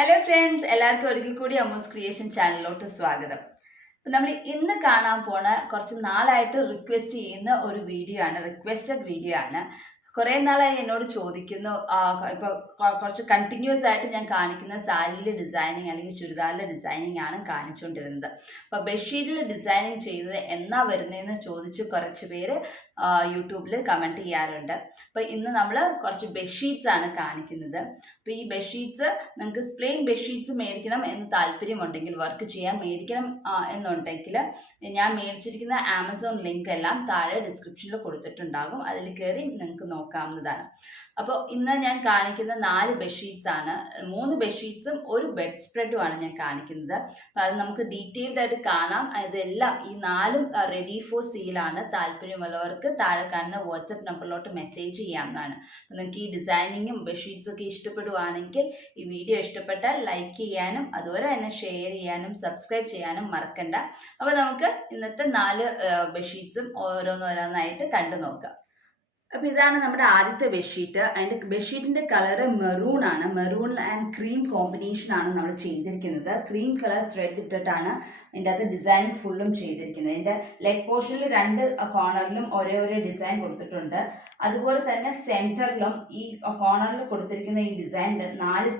Hello friends, എല്ലാവർക്കും ഒരിക്കൽ കൂടി അമ്മൂസ് ക്രിയേഷൻ ചാനലിലോട്ട് സ്വാഗതം. അപ്പം നമ്മൾ ഇന്ന് കാണാൻ പോണ കുറച്ച് നാളായിട്ട് റിക്വസ്റ്റ് ചെയ്യുന്ന ഒരു വീഡിയോ ആണ്, റിക്വസ്റ്റഡ് വീഡിയോ ആണ്. കുറേ നാളായി എന്നോട് ചോദിക്കുന്നു. ഇപ്പോൾ കുറച്ച് കണ്ടിന്യൂസ് ആയിട്ട് ഞാൻ കാണിക്കുന്ന സാരിയിലെ ഡിസൈനിങ് അല്ലെങ്കിൽ ചുരിദാറിലെ ഡിസൈനിങ് ആണ് കാണിച്ചുകൊണ്ടിരുന്നത്. അപ്പോൾ ബെഡ്ഷീറ്റിൽ ഡിസൈനിങ് ചെയ്തത് എന്നാ വരുന്നതെന്ന് ചോദിച്ച് കുറച്ച് പേര് യൂട്യൂബിൽ കമൻറ്റ് ചെയ്യാറുണ്ട്. അപ്പോൾ ഇന്ന് നമ്മൾ കുറച്ച് ബെഡ്ഷീറ്റ്സ് ആണ് കാണിക്കുന്നത്. അപ്പോൾ ഈ ബെഡ്ഷീറ്റ്സ് നിങ്ങൾക്ക് പ്ലെയിൻ ബെഡ്ഷീറ്റ്സ് മേടിക്കണം എന്ന് താല്പര്യമുണ്ടെങ്കിൽ, വർക്ക് ചെയ്യാൻ മേടിക്കണം എന്നുണ്ടെങ്കിൽ ഞാൻ മേടിച്ചിരിക്കുന്ന ആമസോൺ ലിങ്ക് എല്ലാം താഴെ ഡിസ്ക്രിപ്ഷനിൽ കൊടുത്തിട്ടുണ്ടാകും. അതിൽ കയറി നിങ്ങൾക്ക് നോക്കാവുന്നതാണ്. അപ്പോൾ ഇന്ന് ഞാൻ കാണിക്കുന്ന 4 ബെഡ്ഷീറ്റ്സ് ആണ്. 3 ബെഡ്ഷീറ്റ്സും ഒരു ബെഡ് സ്പ്രെഡും ആണ് ഞാൻ കാണിക്കുന്നത്. അപ്പോൾ അത് നമുക്ക് ഡീറ്റെയിൽഡ് ആയിട്ട് കാണാം. ഇതെല്ലാം ഈ 4ഉം റെഡി ഫോർ സെയിലാണ്. താല്പര്യമുള്ളവർക്ക് താഴെ കാണുന്ന വാട്സപ്പ് നമ്പറിലോട്ട് മെസ്സേജ് ചെയ്യാവുന്നതാണ്. അപ്പോൾ നിങ്ങൾക്ക് ഈ ഡിസൈനിങ്ങും ബെഡ്ഷീറ്റ്സും ഒക്കെ ഇഷ്ടപ്പെടുവാണെങ്കിൽ ഈ വീഡിയോ ഇഷ്ടപ്പെട്ടാൽ ലൈക്ക് ചെയ്യാനും അതുപോലെ തന്നെ ഷെയർ ചെയ്യാനും സബ്സ്ക്രൈബ് ചെയ്യാനും മറക്കണ്ട. അപ്പോൾ നമുക്ക് ഇന്നത്തെ 4 ബെഡ്ഷീറ്റ്സും ഓരോന്നോരോന്നായിട്ട് കണ്ടു നോക്കാം. അപ്പോൾ ഇതാണ് നമ്മുടെ ആദ്യത്തെ ബെഡ്ഷീറ്റ്. അതിൻ്റെ ബെഡ്ഷീറ്റിൻ്റെ കളറ് മെറൂൺ ആണ്. മെറൂൺ ആൻഡ് ക്രീം കോമ്പിനേഷൻ ആണ് നമ്മൾ ചെയ്തിരിക്കുന്നത്. ക്രീം കളർ ത്രെഡ് ഇട്ടിട്ടാണ് ഇതിൻ്റെ അകത്ത് ഡിസൈനിങ് ഫുള്ളും ചെയ്തിരിക്കുന്നത്. ഇതിൻ്റെ ലെഗ് പോർഷനിൽ 2 കോർണറിലും ഒരേ ഡിസൈൻ കൊടുത്തിട്ടുണ്ട്. അതുപോലെ തന്നെ സെൻറ്ററിലും ഈ കോർണറിൽ കൊടുത്തിരിക്കുന്ന ഈ ഡിസൈൻ 4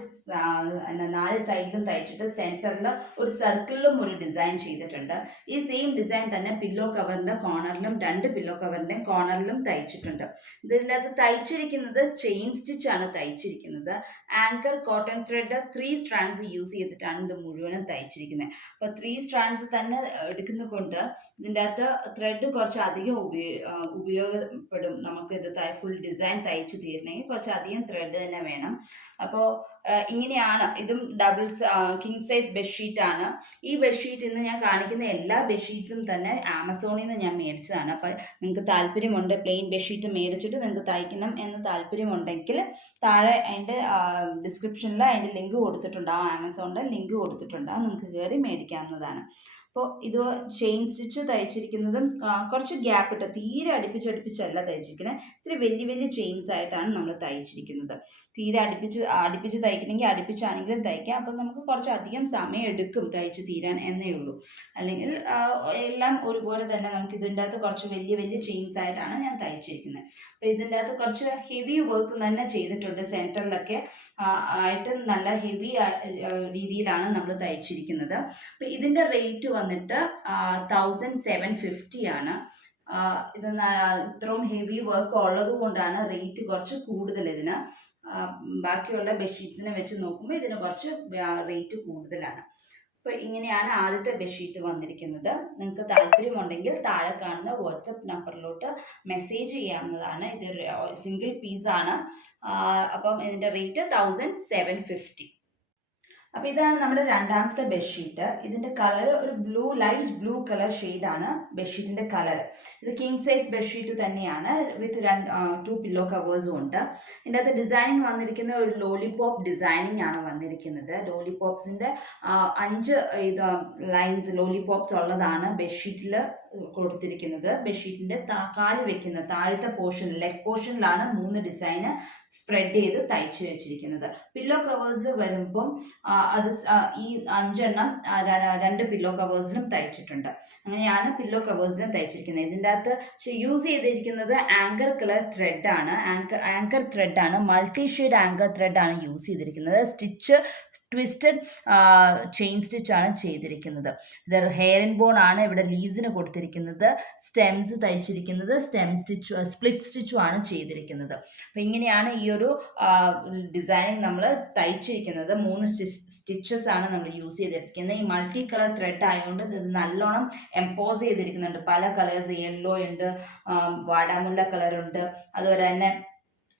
സൈഡിലും തയ്ച്ചിട്ട് സെൻറ്ററിൽ ഒരു സർക്കിളിലും ഒരു ഡിസൈൻ ചെയ്തിട്ടുണ്ട്. ഈ സെയിം ഡിസൈൻ തന്നെ പില്ലോ കവറിൻ്റെ കോർണറിലും 2 പില്ലോ കവറിൻ്റെയും കോർണറിലും തയ്ച്ചിട്ടുണ്ട്. ഇതിൻ്റെ അകത്ത് തയ്ച്ചിരിക്കുന്നത് ചെയിൻ സ്റ്റിച്ച് ആണ് തയ്ച്ചിരിക്കുന്നത്. Anchor cotton thread 3 strands use ചെയ്തിട്ടാണ് ഇത് മുഴുവനും തയ്ച്ചിരിക്കുന്നത്. അപ്പോൾ 3 സ്ട്രാൻഡ്സ് തന്നെ എടുക്കുന്നത് കൊണ്ട് ഇതിൻ്റെ അകത്ത് ത്രെഡ് കുറച്ച് അധികം ഉപയോഗപ്പെടും. നമുക്ക് ഇത് ഫുൾ ഡിസൈൻ തയ്ച്ച് തീരണമെങ്കിൽ കുറച്ച് അധികം ത്രെഡ് തന്നെ വേണം. അപ്പോൾ ഇങ്ങനെയാണ്. ഇതും കിങ് സൈസ് ബെഡ്ഷീറ്റ് ആണ്. ഈ ബെഡ്ഷീറ്റ് ഇന്ന് ഞാൻ കാണിക്കുന്ന എല്ലാ ബെഡ്ഷീറ്റ്സും തന്നെ ആമസോണിൽ നിന്ന് ഞാൻ മേടിച്ചതാണ്. അപ്പോൾ നിങ്ങൾക്ക് താല്പര്യമുണ്ട് പ്ലെയിൻ ബെഡ്ഷീറ്റ് മേടിച്ചിട്ട് നിങ്ങൾക്ക് തയ്ക്കണം എന്ന് താല്പര്യമുണ്ടെങ്കിൽ താഴെ അതിൻ്റെ ഡിസ്ക്രിപ്ഷനിൽ അതിൻ്റെ ലിങ്ക് കൊടുത്തിട്ടുണ്ടാവും. ആമസോണിൻ്റെ ലിങ്ക് കൊടുത്തിട്ടുണ്ടാവും. നിങ്ങൾക്ക് കയറി മേടിക്കാവുന്നതാണ്. അപ്പോൾ ഇത് ചെയിൻ സ്റ്റിച്ച് തയ്ച്ചിരിക്കുന്നതും കുറച്ച് ഗ്യാപ്പ് ഇട്ട് തീരെ അടുപ്പിച്ചല്ല തയ്ച്ചിരിക്കുന്നത്. ഇത്തിരി വലിയ ചെയിൻസ് ആയിട്ടാണ് നമ്മൾ തയ്ച്ചിരിക്കുന്നത്. തീരെ അടുപ്പിച്ച് തയ്ക്കണമെങ്കിൽ അടുപ്പിച്ചാണെങ്കിലും തയ്ക്കാം. അപ്പം നമുക്ക് കുറച്ച് അധികം സമയം എടുക്കും തയ്ച്ച് തീരാൻ എന്നേ ഉള്ളൂ. അല്ലെങ്കിൽ എല്ലാം ഒരുപോലെ തന്നെ നമുക്ക് ഇതിൻ്റെ അകത്ത് കുറച്ച് വലിയ ചെയിൻസ് ആയിട്ടാണ് ഞാൻ തയ്ച്ചിരിക്കുന്നത്. അപ്പോൾ ഇതിൻ്റെ അകത്ത് കുറച്ച് ഹെവി വർക്ക് തന്നെ ചെയ്തിട്ടുണ്ട്. സെൻറ്ററിലൊക്കെ ആയിട്ട് നല്ല ഹെവി രീതിയിലാണ് നമ്മൾ തയ്ച്ചിരിക്കുന്നത്. അപ്പോൾ ഇതിൻ്റെ റേറ്റ് വന്നിട്ട് 1750 ആണ്. ഇത് ഇത്രയും ഹെവി വർക്ക് ഉള്ളത് കൊണ്ടാണ് റേറ്റ് കുറച്ച് കൂടുതൽ ഇതിന്. ബാക്കിയുള്ള ബെഡ്ഷീറ്റ്സിനെ വെച്ച് നോക്കുമ്പോൾ ഇതിന് കുറച്ച് റേറ്റ് കൂടുതലാണ്. അപ്പോൾ ഇങ്ങനെയാണ് ആദ്യത്തെ ബെഡ്ഷീറ്റ് വന്നിരിക്കുന്നത്. നിങ്ങൾക്ക് താല്പര്യമുണ്ടെങ്കിൽ താഴെ കാണുന്ന വാട്സപ്പ് നമ്പറിലോട്ട് മെസ്സേജ് ചെയ്യാവുന്നതാണ്. ഇത് സിംഗിൾ പീസാണ്. അപ്പം ഇതിൻ്റെ റേറ്റ് 1750. അപ്പോൾ ഇതാണ് നമ്മുടെ രണ്ടാമത്തെ ബെഡ്ഷീറ്റ്. ഇതിൻ്റെ കളർ ഒരു ലൈറ്റ് ബ്ലൂ കളർ ഷെയ്ഡാണ് ബെഡ്ഷീറ്റിൻ്റെ കളർ. ഇത് കിങ് സൈസ് ബെഡ്ഷീറ്റ് തന്നെയാണ്. വിത്ത് 2 പില്ലോ കവേഴ്സും ഉണ്ട്. ഇതിൻ്റെ അകത്ത് ഡിസൈനിങ് വന്നിരിക്കുന്ന ഒരു ലോലിപോപ്പ് ഡിസൈനിങ് ആണ് വന്നിരിക്കുന്നത്. ലോലിപോപ്സിൻ്റെ 5 ലൈൻസ് ലോലിപോപ്സ് ഉള്ളതാണ് ബെഡ്ഷീറ്റിൽ കൊടുത്തിരിക്കുന്നത്. ബെഡ്ഷീറ്റിൻ്റെ കാല് വെക്കുന്ന താഴത്തെ പോർഷൻ ലെഗ് പോർഷനിലാണ് 3 ഡിസൈന് സ്പ്രെഡ് ചെയ്ത് തയ്ച്ച് വെച്ചിരിക്കുന്നത്. പില്ലോ കവേഴ്സിൽ വരുമ്പം അത് ഈ 5 എണ്ണം 2 പില്ലോ കവേഴ്സിലും തയ്ച്ചിട്ടുണ്ട്. അങ്ങനെയാണ് പില്ലോ കവേഴ്സിലും തയ്ച്ചിരിക്കുന്നത്. ഇതിൻ്റെ അകത്ത് യൂസ് ചെയ്തിരിക്കുന്നത് ആങ്കർ കളർ ത്രെഡാണ്. ആങ്കർ ത്രെഡാണ്, മൾട്ടി ഷെയ്ഡ് ആങ്കർ ത്രെഡാണ് യൂസ് ചെയ്തിരിക്കുന്നത്. സ്റ്റിച്ച് ട്വിസ്റ്റഡ് ചെയിൻ സ്റ്റിച്ച് ആണ് ചെയ്തിരിക്കുന്നത്. ഇത് ഹെയർ ആൻഡ് ബോൺ ആണ് ഇവിടെ ലീവ്സിന് കൊടുത്തിരിക്കുന്നത്. സ്റ്റെംസ് തയ്ച്ചിരിക്കുന്നത് സ്പ്ലിറ്റ് സ്റ്റിച്ചും ആണ് ചെയ്തിരിക്കുന്നത്. അപ്പോൾ ഇങ്ങനെയാണ് ഈ ഒരു ഡിസൈൻ നമ്മൾ തയ്ച്ചിരിക്കുന്നത്. 3 സ്റ്റിച്ചസ് ആണ് നമ്മൾ യൂസ് ചെയ്തിരിക്കുന്നത്. ഈ മൾട്ടി കളർ ത്രെഡ് ആയതുകൊണ്ട് ഇത് നല്ലോണം എംപോസ് ചെയ്തിരിക്കുന്നുണ്ട്. പല കളേഴ്സ്, യെല്ലോ ഉണ്ട്, വാടാമുല്ല കളർ ഉണ്ട്, അതുപോലെ തന്നെ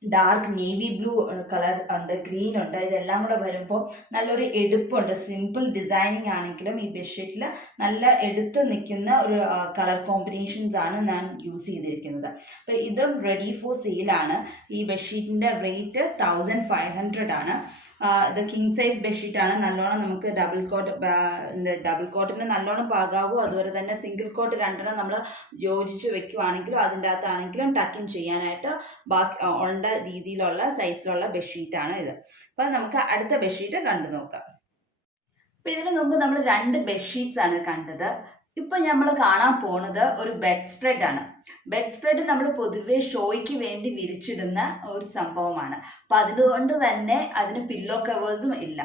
ഡാർക്ക് നേവി ബ്ലൂ കളർ ഉണ്ട്, ഗ്രീൻ ഉണ്ട്. ഇതെല്ലാം കൂടെ വരുമ്പോൾ നല്ലൊരു എടുപ്പുണ്ട്. സിമ്പിൾ ഡിസൈനിങ് ആണെങ്കിലും ഈ ബെഡ്ഷീറ്റിൽ നല്ല എടുത്ത് നിൽക്കുന്ന ഒരു കളർ കോമ്പിനേഷൻസ് ആണ് ഞാൻ യൂസ് ചെയ്തിരിക്കുന്നത്. അപ്പോൾ ഇതും റെഡി ഫോർ സെയിലാണ്. ഈ ബെഡ്ഷീറ്റിൻ്റെ റേറ്റ് 1500 ആണ്. ഇത് കിങ് സൈസ് ബെഡ്ഷീറ്റാണ്. നല്ലോണം നമുക്ക് ഡബിൾ കോട്ടിന് നല്ലോണം പാകാവൂ. അതുപോലെ തന്നെ സിംഗിൾ കോട്ട് രണ്ടെണ്ണം നമ്മൾ യോജിച്ച് വെക്കുവാണെങ്കിലും അതിൻ്റെ അകത്താണെങ്കിലും ടക്കിൻ ചെയ്യാനായിട്ട് ഉള്ള രീതിയിലുള്ള സൈസിലുള്ള ബെഡ്ഷീറ്റാണ് ഇത്. അപ്പം നമുക്ക് അടുത്ത ബെഡ്ഷീറ്റ് കണ്ടു നോക്കാം. അപ്പം ഇതിനു മുമ്പ് നമ്മൾ 2 ബെഡ്ഷീറ്റ്സ് ആണ് കണ്ടത്. ഇപ്പം നമ്മൾ കാണാൻ പോണത് ഒരു ബെഡ് സ്പ്രെഡ് ആണ്. ബെഡ് സ്പ്രെഡ് നമ്മൾ പൊതുവെ ഷോയ്ക്ക് വേണ്ടി വിരിച്ചിടുന്ന ഒരു സംഭവമാണ്. അപ്പം അതുകൊണ്ട് തന്നെ അതിന് പില്ലോ കവേഴ്സും ഇല്ല.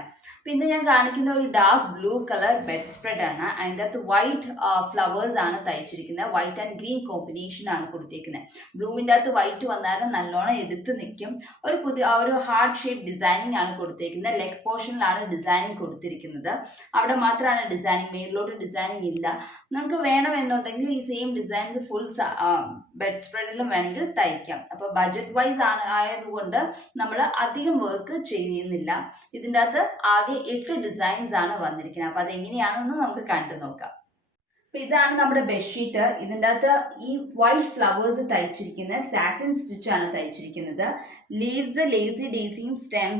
പിന്നെ ഞാൻ കാണിക്കുന്ന ഒരു dark blue colour bed spread ആണ്. അതിൻ്റെ അകത്ത് വൈറ്റ് ഫ്ലവേഴ്സ് ആണ് തയ്ച്ചിരിക്കുന്നത്. വൈറ്റ് ആൻഡ് ഗ്രീൻ കോമ്പിനേഷൻ ആണ് കൊടുത്തിരിക്കുന്നത്. ബ്ലൂവിൻ്റെ അകത്ത് വൈറ്റ് വന്നാലും നല്ലോണം എടുത്ത് നിൽക്കും. ഒരു ഹാർട്ട് ഷേപ്പ് ഡിസൈനിങ് ആണ് കൊടുത്തിരിക്കുന്നത്. ലെഗ് പോർഷനിലാണ് ഡിസൈനിങ് കൊടുത്തിരിക്കുന്നത്. അവിടെ മാത്രമാണ് ഡിസൈനിങ്, മേളിലോട്ട് ഡിസൈനിങ് ഇല്ല. നിങ്ങൾക്ക് വേണമെന്നുണ്ടെങ്കിൽ ഈ സെയിം ഡിസൈൻസ് ഫുൾ ബെഡ് സ്പ്രെഡിലും വേണമെങ്കിൽ തയ്ക്കാം. അപ്പോൾ ബഡ്ജറ്റ് വൈസ് ആയതുകൊണ്ട് നമ്മൾ അധികം വർക്ക് ചെയ്യുന്നില്ല. ഇതിൻ്റെ അകത്ത് ആകെ 8 ഡിസൈൻസ് ആണ് വന്നിരിക്കുന്നത്. അപ്പോൾ അതെങ്ങനെയാണെന്ന് നമുക്ക് കണ്ടു നോക്കാം. അപ്പൊ ഇതാണ് നമ്മുടെ ബെഡ്ഷീറ്റ്. ഇതിൻ്റെ അകത്ത് ഈ വൈറ്റ് ഫ്ലവേഴ്സ് തയ്ച്ചിരിക്കുന്നത് സാറ്റിൻ സ്റ്റിച്ച് ആണ് തയ്ച്ചിരിക്കുന്നത്. ലീവ്സ് ലേസി ഡേസിയും സ്റ്റെം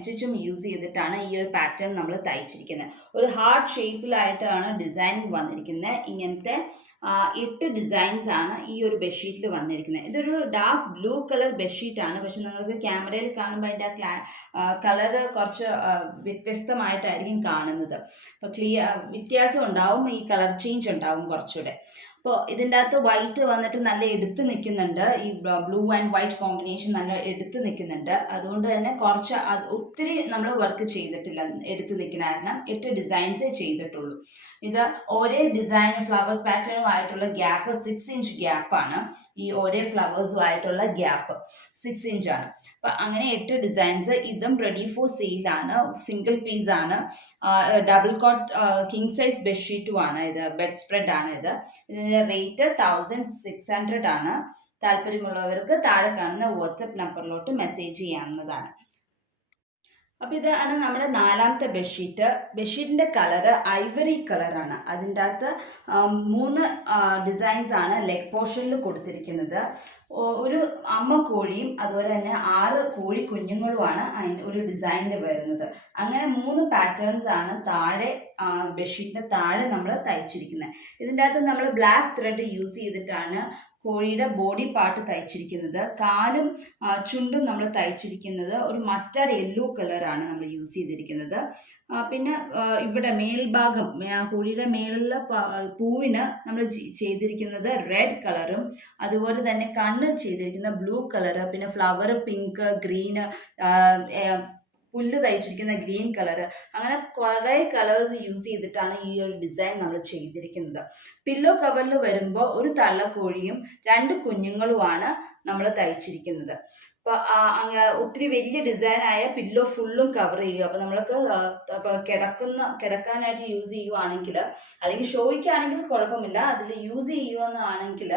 സ്റ്റിച്ചും യൂസ് ചെയ്തിട്ടാണ് ഈ ഒരു പാറ്റേൺ നമ്മൾ തയ്ച്ചിരിക്കുന്നത്. ഒരു ഹാർട്ട് ഷേപ്പിലായിട്ടാണ് ഡിസൈനിങ് വന്നിരിക്കുന്നത്. ഇങ്ങനത്തെ 8 ഡിസൈൻസ് ആണ് ഈ ഒരു ബെഡ്ഷീറ്റിൽ വന്നിരിക്കുന്നത്. ഇതൊരു ഡാർക്ക് ബ്ലൂ കളർ ബെഡ്ഷീറ്റ് ആണ്. പക്ഷെ നിങ്ങൾക്ക് ക്യാമറയിൽ കാണുമ്പോൾ അതിൻ്റെ കളറ് കുറച്ച് വ്യത്യസ്തമായിട്ടായിരിക്കും കാണുന്നത്. അപ്പോൾ വ്യത്യാസം ഉണ്ടാവും, ഈ കളർ ചേഞ്ച് ഉണ്ടാവും കുറച്ചുകൂടെ. അപ്പോൾ ഇതിൻ്റെ അകത്ത് വൈറ്റ് വന്നിട്ട് നല്ല എടുത്ത് നിൽക്കുന്നുണ്ട്. ഈ ബ്ലൂ ആൻഡ് വൈറ്റ് കോമ്പിനേഷൻ നല്ല എടുത്ത് നിൽക്കുന്നുണ്ട്. അതുകൊണ്ട് തന്നെ ഒത്തിരി നമ്മൾ വർക്ക് ചെയ്തിട്ടില്ല. എടുത്ത് നിൽക്കുന്ന കാരണം 8 ഡിസൈൻസേ ചെയ്തിട്ടുള്ളൂ. ഇത് ഒരേ ഡിസൈൻ ഫ്ലവർ പാറ്റേണും ആയിട്ടുള്ള ഗ്യാപ്പ് 6 ഇഞ്ച് ഗ്യാപ്പാണ്. ഈ ഒരേ ഫ്ലവേഴ്സും ആയിട്ടുള്ള ഗ്യാപ്പ് 6 ഇഞ്ചാണ്. അപ്പം അങ്ങനെ 8 ഡിസൈൻസ്. ഇതും റെഡി ഫോർ സെയിലാണ്. സിംഗിൾ പീസ് ആണ്. ഡബിൾ കോട്ട് കിങ് സൈസ് ബെഡ്ഷീറ്റും ആണ് ഇത്. ബെഡ് സ്പ്രെഡ് ആണ് ഇത്. ഇതിൻ്റെ റേറ്റ് 1600 ആണ്. താല്പര്യമുള്ളവർക്ക് താഴെ കാണുന്ന വാട്സപ്പ് നമ്പറിലോട്ട് മെസ്സേജ് ചെയ്യാവുന്നതാണ്. അപ്പം ഇതാണ് നമ്മുടെ 4ാമത്തെ ബെഡ്ഷീറ്റ്. ബെഡ്ഷീറ്റിൻ്റെ കളറ് ഐവറി കളറാണ്. അതിൻ്റെ അകത്ത് 3 ഡിസൈൻസ് ആണ് ലെഗ് പോർഷനിൽ കൊടുത്തിരിക്കുന്നത്. ഒരു അമ്മ കോഴിയും അതുപോലെ തന്നെ 6 കോഴി കുഞ്ഞുങ്ങളുമാണ് അതിൻ്റെ ഒരു ഡിസൈനിൽ വരുന്നത്. അങ്ങനെ 3 പാറ്റേൺസ് ആണ് താഴെ ബെഡ്ഷീറ്റിൻ്റെ താഴെ നമ്മൾ തയ്ച്ചിരിക്കുന്നത്. ഇതിൻ്റെ അകത്ത് നമ്മൾ ബ്ലാക്ക് ത്രെഡ് യൂസ് ചെയ്തിട്ടാണ് കോഴിയുടെ ബോഡി പാർട്ട് തയ്ച്ചിരിക്കുന്നത്. കാലും ചുണ്ടും നമ്മൾ തയ്ച്ചിരിക്കുന്നത് ഒരു മസ്റ്റാർഡ് യെല്ലോ കളറാണ് നമ്മൾ യൂസ് ചെയ്തിരിക്കുന്നത്. പിന്നെ ഇവിടെ മേൽഭാഗം കോഴിയുടെ മേളിലെ പൂവിന് നമ്മൾ ചെയ്തിരിക്കുന്നത് റെഡ് കളറും അതുപോലെ തന്നെ കണ്ണ് ചെയ്തിരിക്കുന്ന ബ്ലൂ കളറ്, പിന്നെ ഫ്ലവർ പിങ്ക്, ഗ്രീന്, പുല്ല് തയ്ച്ചിരിക്കുന്ന ഗ്രീൻ കളറ്, അങ്ങനെ കുറേ കളേഴ്സ് യൂസ് ചെയ്തിട്ടാണ് ഈ ഒരു ഡിസൈൻ നമ്മൾ ചെയ്തിരിക്കുന്നത്. പില്ലോ കവറിൽ വരുമ്പോൾ ഒരു തള്ളക്കോഴിയും 2 കുഞ്ഞുങ്ങളുമാണ് നമ്മൾ തയ്ച്ചിരിക്കുന്നത്. അപ്പോൾ ഒത്തിരി വലിയ ഡിസൈനായ പില്ലോ ഫുള്ളും കവർ ചെയ്യും. അപ്പോൾ നമ്മൾക്ക് കിടക്കാനായിട്ട് യൂസ് ചെയ്യുവാണെങ്കിൽ, അല്ലെങ്കിൽ ഷോയ്ക്കാണെങ്കിൽ കുഴപ്പമില്ല, അതിൽ യൂസ് ചെയ്യുമെന്നാണെങ്കിൽ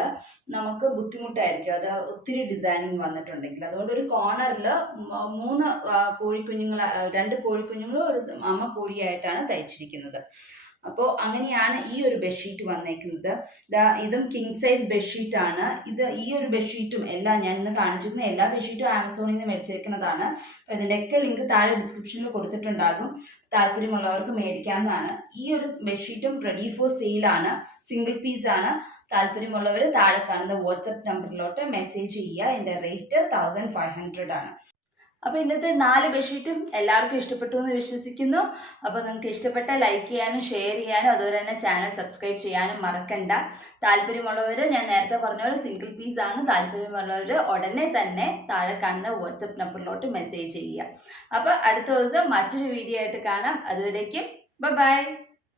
നമുക്ക് ബുദ്ധിമുട്ടായിരിക്കും അത് ഒത്തിരി ഡിസൈനിങ് വന്നിട്ടുണ്ടെങ്കിൽ. അതുകൊണ്ട് ഒരു കോർണറിൽ 3 കോഴിക്കുഞ്ഞുങ്ങൾ, 2 കോഴിക്കുഞ്ഞുങ്ങളും ഒരു അമ്മ കോഴിയായിട്ടാണ് തയ്ച്ചിരിക്കുന്നത്. അപ്പോൾ അങ്ങനെയാണ് ഈ ഒരു ബെഡ്ഷീറ്റ് വന്നേക്കുന്നത്. ഇതും കിങ് സൈസ് ബെഡ്ഷീറ്റ് ആണ്. ഈ ഒരു ബെഡ്ഷീറ്റും ഞാൻ ഇന്ന് കാണിച്ചിരുന്ന എല്ലാ ബെഡ്ഷീറ്റും ആമസോണിൽ നിന്ന് മേടിച്ചേക്കുന്നതാണ്. അപ്പോൾ ഇതിൻ്റെയൊക്കെ ലിങ്ക് താഴെ ഡിസ്ക്രിപ്ഷനിൽ കൊടുത്തിട്ടുണ്ടാകും. താല്പര്യമുള്ളവർക്ക് മേടിക്കാവുന്നതാണ്. ഈ ഒരു ബെഡ്ഷീറ്റും റെഡി ഫോർ സെയിലാണ്. സിംഗിൾ പീസ് ആണ്. താല്പര്യമുള്ളവർ താഴെ കാണുന്ന വാട്സപ്പ് നമ്പറിലോട്ട് മെസ്സേജ് ചെയ്യുക. ഇതിൻ്റെ റേറ്റ് 1500 ആണ്. അപ്പോൾ ഇന്നത്തെ 4 ബെഡ്ഷീറ്റും എല്ലാവർക്കും ഇഷ്ടപ്പെട്ടു എന്ന് വിശ്വസിക്കുന്നു. അപ്പോൾ നിങ്ങൾക്ക് ഇഷ്ടപ്പെട്ട ലൈക്ക് ചെയ്യാനും ഷെയർ ചെയ്യാനും അതുപോലെ തന്നെ ചാനൽ സബ്സ്ക്രൈബ് ചെയ്യാനും മറക്കണ്ട. താല്പര്യമുള്ളവർ, ഞാൻ നേരത്തെ പറഞ്ഞ പോലെ സിംഗിൾ പീസ് ആണ്. താല്പര്യമുള്ളവർ ഉടനെ തന്നെ താഴെ കാണുന്ന വാട്സപ്പ് നമ്പറിലോട്ട് മെസ്സേജ് ചെയ്യുക. അപ്പോൾ അടുത്ത ദിവസം മറ്റൊരു വീഡിയോ ആയിട്ട് കാണാം. അതുവരേക്കും ബൈ.